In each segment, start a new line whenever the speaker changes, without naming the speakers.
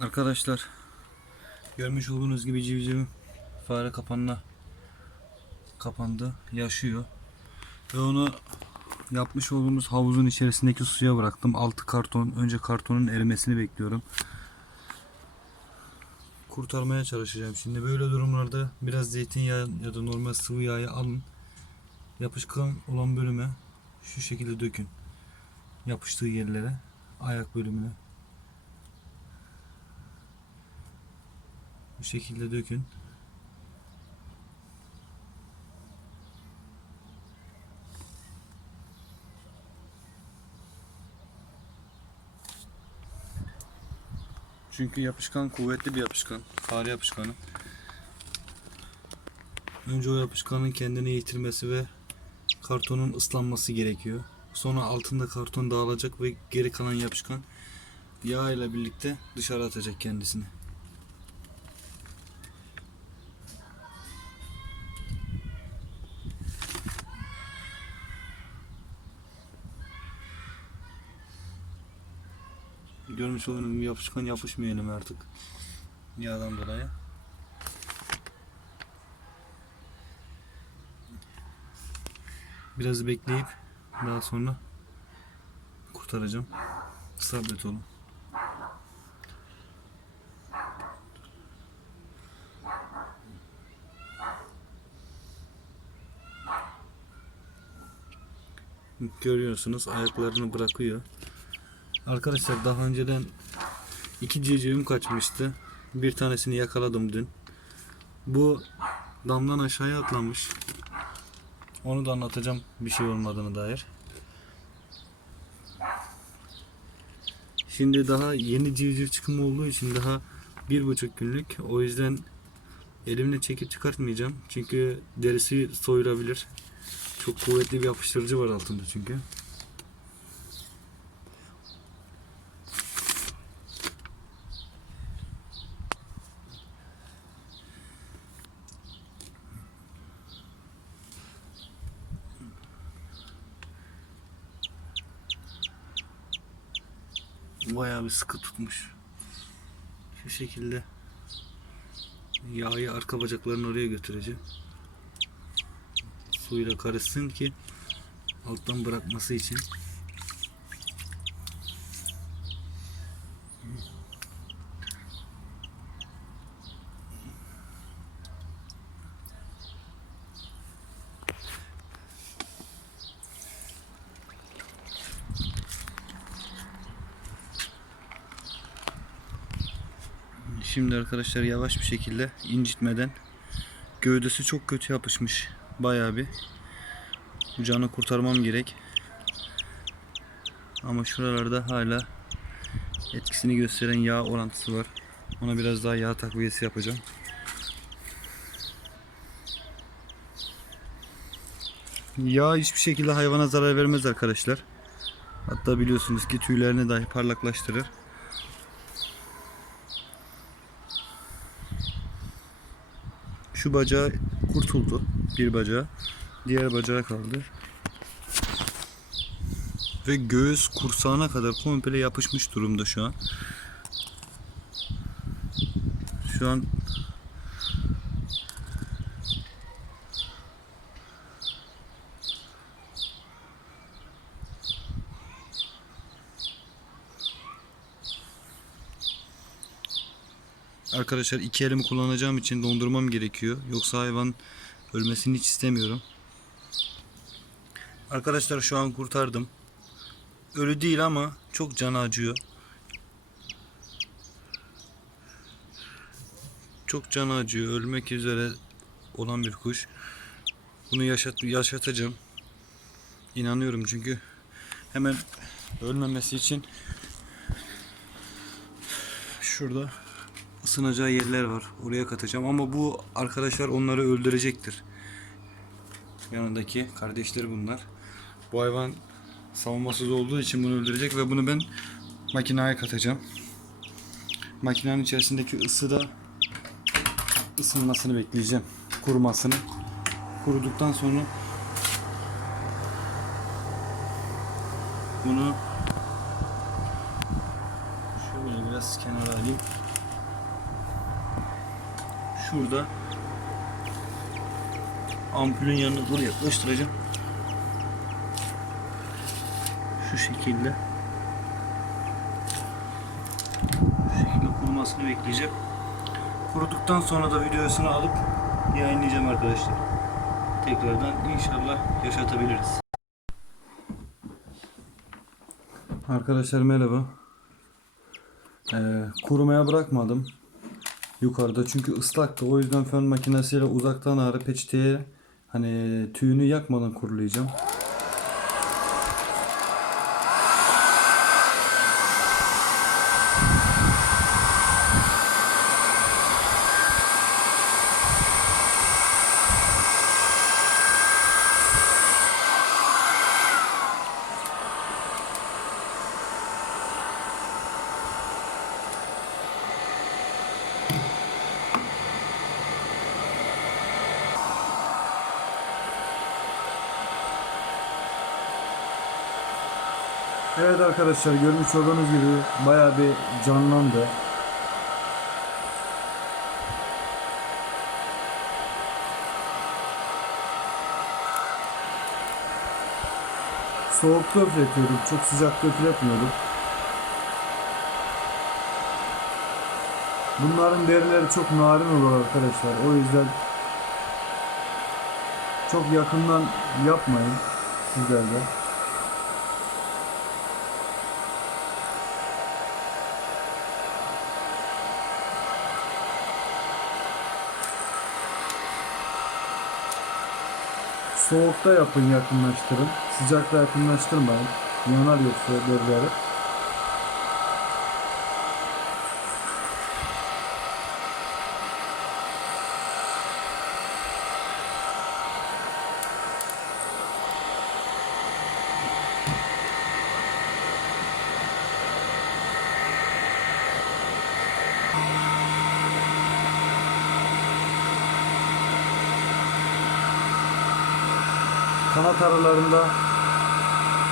Arkadaşlar görmüş olduğunuz gibi civcivim fare kapanına kapandı. Yaşıyor. Ve onu yapmış olduğumuz havuzun içerisindeki suya bıraktım. Altı karton. Önce kartonun erimesini bekliyorum. Kurtarmaya çalışacağım. Şimdi böyle durumlarda biraz zeytinyağı ya da normal sıvı yağı alın. Yapışkan olan bölüme şu şekilde dökün. Yapıştığı yerlere, ayak bölümüne. Bu şekilde dökün. Çünkü yapışkan kuvvetli bir yapışkan. Fare yapışkanı. Önce o yapışkanın kendini yitirmesi ve kartonun ıslanması gerekiyor. Sonra altında karton dağılacak ve geri kalan yapışkan yağ ile birlikte dışarı atacak kendisini. Görmüş olduğunuz yapışkan yapışmıyor elime artık. Yağdan dolayı. Biraz bekleyip daha sonra kurtaracağım. Sabret olun. Görüyorsunuz ayaklarını bırakıyor. Arkadaşlar daha önceden iki civcivim kaçmıştı. Bir tanesini yakaladım dün. Bu damdan aşağıya atlamış. Onu da anlatacağım bir şey olmadığını dair. Şimdi daha yeni civciv çıkımı olduğu için daha bir buçuk günlük. O yüzden elimle çekip çıkartmayacağım. Çünkü derisi soyulabilir. Çok kuvvetli bir yapıştırıcı var altında çünkü. Bayağı bir sıkı tutmuş. Şu şekilde yağı arka bacaklarını oraya götüreceğim. Suyla karışsın ki alttan bırakması için. Şimdi arkadaşlar yavaş bir şekilde incitmeden gövdesi çok kötü yapışmış. Bayağı bir. Bu canı kurtarmam gerek. Ama şuralarda hala etkisini gösteren yağ orantısı var. Ona biraz daha yağ takviyesi yapacağım. Yağ hiçbir şekilde hayvana zarar vermez arkadaşlar. Hatta biliyorsunuz ki tüylerini dahi parlaklaştırır. Şu bacağı kurtuldu. Bir bacağı. Diğer bacağı kaldı. Ve göğüs kursağına kadar komple yapışmış durumda şu an. Şu an Arkadaşlar iki elimi kullanacağım için dondurmam gerekiyor. Yoksa hayvan ölmesini hiç istemiyorum. Arkadaşlar şu an kurtardım. Ölü değil ama çok canı acıyor. Çok canı acıyor. Ölmek üzere olan bir kuş. Bunu yaşat yaşatacağım. İnanıyorum çünkü hemen ölmemesi için şurada ısınacağı yerler var. Oraya katacağım ama bu arkadaşlar onları öldürecektir. Yanındaki kardeşleri bunlar. Bu hayvan savunmasız olduğu için bunu öldürecek ve bunu ben makineye katacağım. Makinenin içerisindeki ısı da ısınmasını bekleyeceğim. Kurumasını. Kuruduktan sonra bunu şöyle biraz kenara alayım. Şurada ampulün yanına doğru yaklaştıracağım. Şu şekilde. Şu şekilde kurumasını bekleyeceğim. Kuruduktan sonra da videosunu alıp yayınlayacağım arkadaşlar. Tekrardan inşallah yaşatabiliriz. Arkadaşlar merhaba. Ee, kurumaya bırakmadım yukarıda çünkü ıslaktı o yüzden fön makinesiyle uzaktan ağrı peçeteye hani tüyünü yakmadan kurulayacağım. Evet arkadaşlar görmüş olduğunuz gibi bayağı bir canlandı. Soğukta üfletiyorduk. Çok sıcakta üfletmiyorduk. Bunların derileri çok narin olur arkadaşlar. O yüzden çok yakından yapmayın sizler de. Soğukta yapın yakınlaştırın. Sıcakta yakınlaştırmayın. Yanar yoksa derileri. Kanat aralarında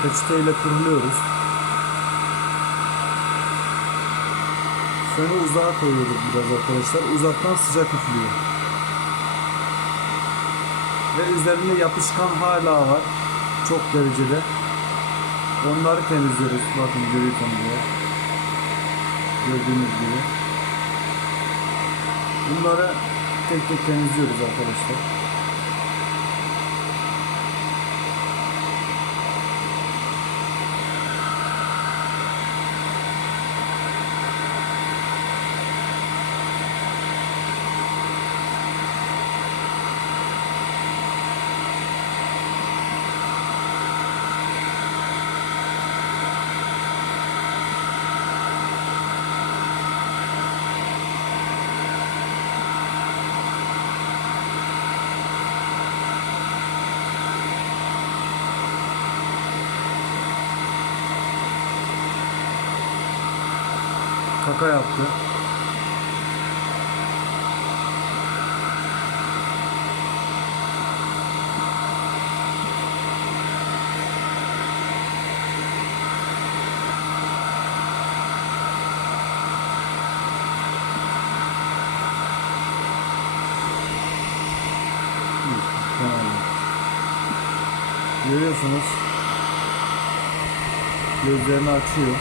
peçeteyle kuruluyoruz. Fönü uzağa koyuyoruz biraz arkadaşlar. Uzaktan sıcak üflüyor. Ve üzerinde yapışkan hala var. Çok derecede. Onları temizliyoruz. Bakın görüyorsunuz ya. Gördüğünüz gibi. Bunları tek tek temizliyoruz arkadaşlar. Kaka yaptı. Görüyorsunuz. Gözlerini açıyor.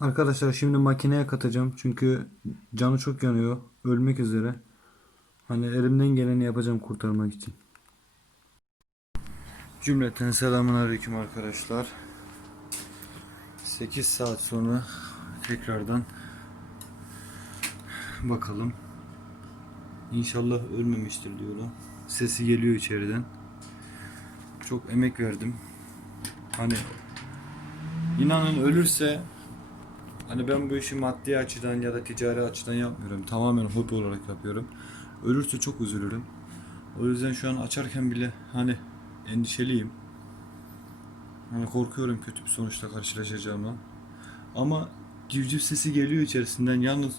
Arkadaşlar şimdi makineye katacağım çünkü canı çok yanıyor. Ölmek üzere. Hani elimden geleni yapacağım kurtarmak için. Cümleten selamun aleyküm arkadaşlar. 8 saat sonra tekrardan bakalım. İnşallah ölmemiştir diyorlar. Sesi geliyor içeriden. Çok emek verdim. Hani inanın ölürse Hani ben bu işi maddi açıdan ya da ticari açıdan yapmıyorum. Tamamen hobi olarak yapıyorum. Ölürse çok üzülürüm. O yüzden şu an açarken bile hani endişeliyim. Hani korkuyorum kötü bir sonuçla karşılaşacağımdan. Ama civciv sesi geliyor içerisinden. Yalnız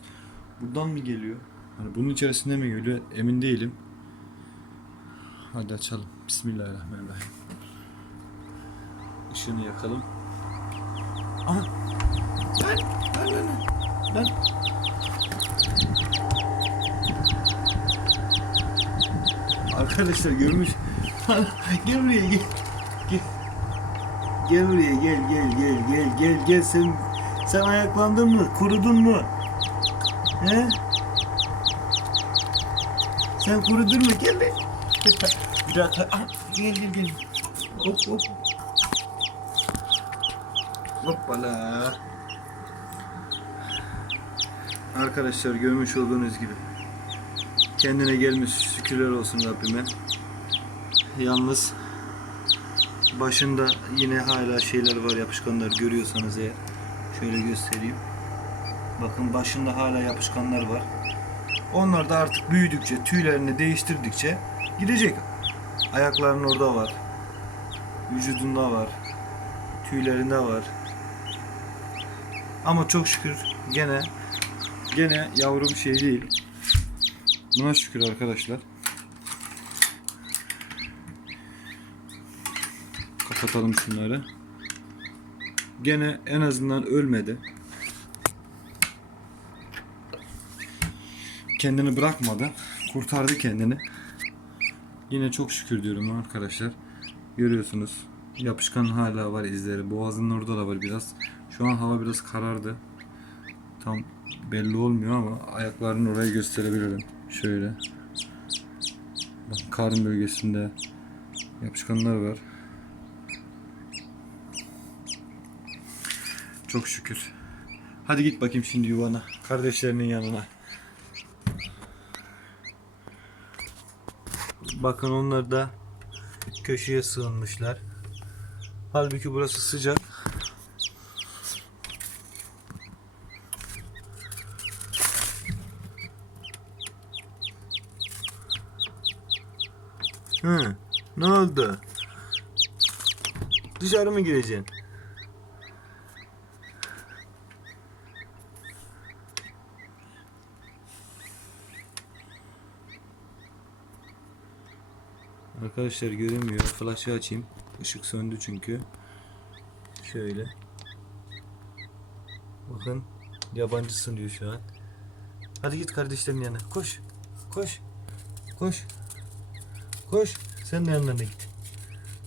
buradan mı geliyor? Hani bunun içerisinde mi geliyor? Emin değilim. Hadi açalım. Bismillahirrahmanirrahim. Işığını yakalım. Aha Lan. Arkadaşlar görmüş. gel buraya gel. Gel. Gel buraya gel gel gel gel gel gel sen sen ayaklandın mı? Kurudun mu? He? Sen kurudun mu? Gel be. Bir dakika. Ah, Gel gel gel. Hop hop. Hoppala. Arkadaşlar görmüş olduğunuz gibi kendine gelmiş şükürler olsun Rabbime. Yalnız başında yine hala şeyler var yapışkanlar görüyorsanız eğer şöyle göstereyim. Bakın başında hala yapışkanlar var. Onlar da artık büyüdükçe, tüylerini değiştirdikçe gidecek. Ayaklarının orada var. Vücudunda var. Tüylerinde var. Ama çok şükür gene Gene yavrum şey değil. Buna şükür arkadaşlar. Kapatalım şunları. Gene en azından ölmedi. Kendini bırakmadı. Kurtardı kendini. Yine çok şükür diyorum arkadaşlar. Görüyorsunuz. Yapışkan hala var izleri. Boğazının orada da var biraz. Şu an hava biraz karardı. Tam belli olmuyor ama ayaklarını oraya gösterebilirim. Şöyle. Bak karın bölgesinde yapışkanlar var. Çok şükür. Hadi git bakayım şimdi yuvana. Kardeşlerinin yanına. Bakın onlar da köşeye sığınmışlar. Halbuki burası sıcak. Ne oldu? Dışarı mı gireceksin? Arkadaşlar görünmüyor. Flash'ı açayım. Işık söndü çünkü. Şöyle. Bakın yabancısın diyor şu an. Hadi git kardeşlerin yanına. Koş. Koş. Koş. Koş. Sen de yanlarına git.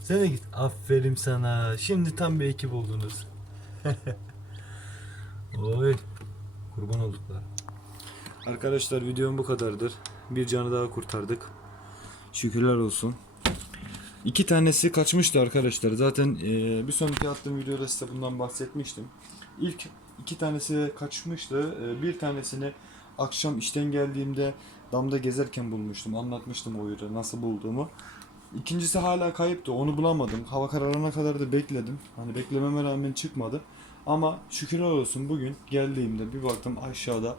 Sen de git. Aferin sana. Şimdi tam bir ekip oldunuz. Oy. Kurban olduklar. Arkadaşlar videom bu kadardır. Bir canı daha kurtardık. Şükürler olsun. İki tanesi kaçmıştı arkadaşlar. Zaten e, bir sonraki attığım videoda size bundan bahsetmiştim. İlk iki tanesi kaçmıştı. E, bir tanesini akşam işten geldiğimde damda gezerken bulmuştum. Anlatmıştım o yeri nasıl bulduğumu. İkincisi hala kayıptı. Onu bulamadım. Hava kararına kadar da bekledim. Hani beklememe rağmen çıkmadı. Ama şükürler olsun bugün geldiğimde bir baktım aşağıda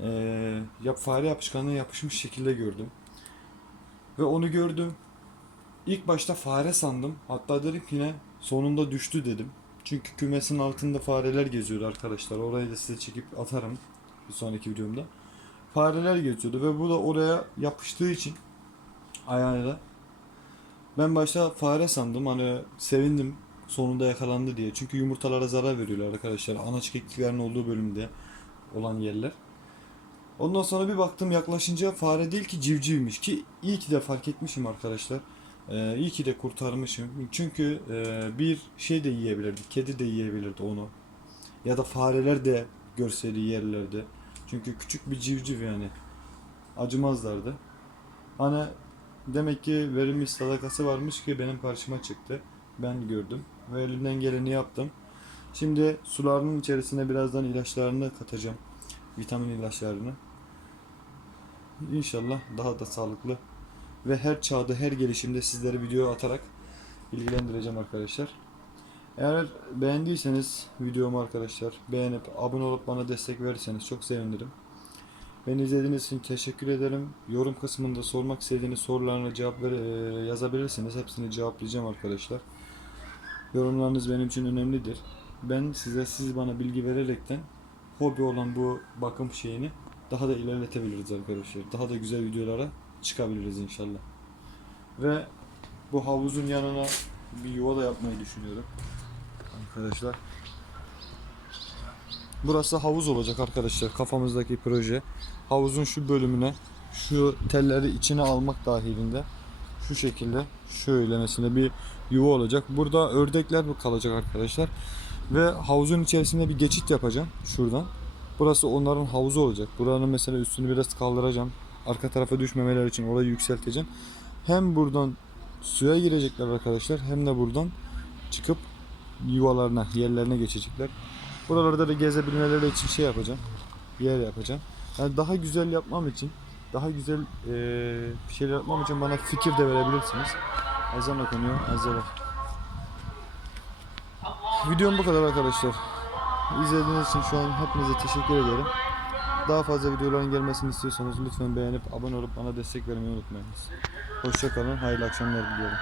e, yap fare yapışkanına yapışmış şekilde gördüm. Ve onu gördüm. İlk başta fare sandım. Hatta dedim yine sonunda düştü dedim. Çünkü kümesin altında fareler geziyordu arkadaşlar. Orayı da size çekip atarım bir sonraki videomda. Fareler geziyordu ve bu da oraya yapıştığı için ayağıyla ben başta fare sandım. Hani sevindim sonunda yakalandı diye. Çünkü yumurtalara zarar veriyorlar arkadaşlar. Anaç kekiklerin olduğu bölümde olan yerler. Ondan sonra bir baktım yaklaşınca fare değil ki civcivmiş ki iyi ki de fark etmişim arkadaşlar. Ee, iyi ki de kurtarmışım. Çünkü e, bir şey de yiyebilirdi. Kedi de yiyebilirdi onu. ya da fareler de görseydi yerlerde. Çünkü küçük bir civciv yani. Acımazlardı. Hani demek ki verilmiş sadakası varmış ki benim karşıma çıktı. Ben gördüm ve elimden geleni yaptım. Şimdi sularının içerisine birazdan ilaçlarını katacağım. Vitamin ilaçlarını. İnşallah daha da sağlıklı ve her çağda her gelişimde sizlere video atarak ilgilendireceğim arkadaşlar. Eğer beğendiyseniz videomu arkadaşlar beğenip abone olup bana destek verirseniz çok sevinirim. Beni izlediğiniz için teşekkür ederim. Yorum kısmında sormak istediğiniz sorularına cevap ver, e, yazabilirsiniz. Hepsini cevaplayacağım arkadaşlar. Yorumlarınız benim için önemlidir. Ben size siz bana bilgi vererekten hobi olan bu bakım şeyini daha da ilerletebiliriz arkadaşlar. Daha da güzel videolara çıkabiliriz inşallah. Ve bu havuzun yanına bir yuva da yapmayı düşünüyorum. Arkadaşlar. Burası havuz olacak arkadaşlar kafamızdaki proje. Havuzun şu bölümüne şu telleri içine almak dahilinde şu şekilde şöyle mesela bir yuva olacak. Burada ördekler kalacak arkadaşlar. Ve havuzun içerisinde bir geçit yapacağım şuradan. Burası onların havuzu olacak. Buranın mesela üstünü biraz kaldıracağım. Arka tarafa düşmemeler için orayı yükselteceğim. Hem buradan suya girecekler arkadaşlar hem de buradan çıkıp yuvalarına, yerlerine geçecekler. Buralarda da gezebilmeleri için şey yapacağım. Yer yapacağım. Yani daha güzel yapmam için, daha güzel eee, bir şeyler yapmam için bana fikir de verebilirsiniz. Ezan okunuyor, ezan. Videom bu kadar arkadaşlar. İzlediğiniz için şu an hepinize teşekkür ederim. Daha fazla videoların gelmesini istiyorsanız lütfen beğenip abone olup bana destek vermeyi unutmayınız. Hoşçakalın, hayırlı akşamlar diliyorum.